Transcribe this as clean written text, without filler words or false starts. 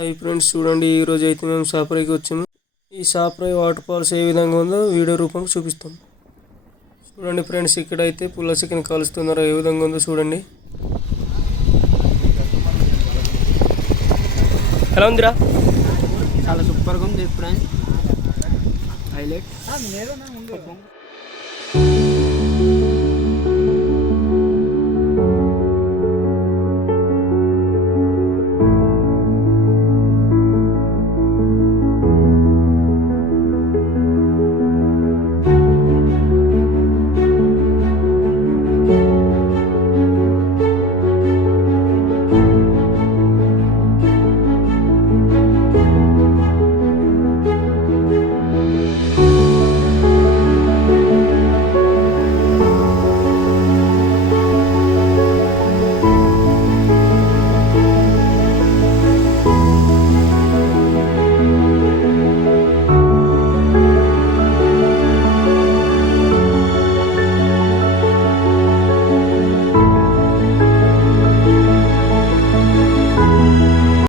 Hi friends, చూడండి ఈరోజు అయితే మేము సాపరాయికి వచ్చాము. ఈ సాపరాయి వాటర్ ఫాల్స్ ఏ విధంగా ఉందో వీడియో రూపంలో చూపిస్తాం. చూడండి ఫ్రెండ్స్, ఇక్కడైతే పుల్ల చికెన్ కాలుస్తున్నారు. ఏ విధంగా ఉందో చూడండి. ఎలా ఉందిరా? చాలా సూపర్గా ఉంది ఫ్రెండ్స్. హైలైట్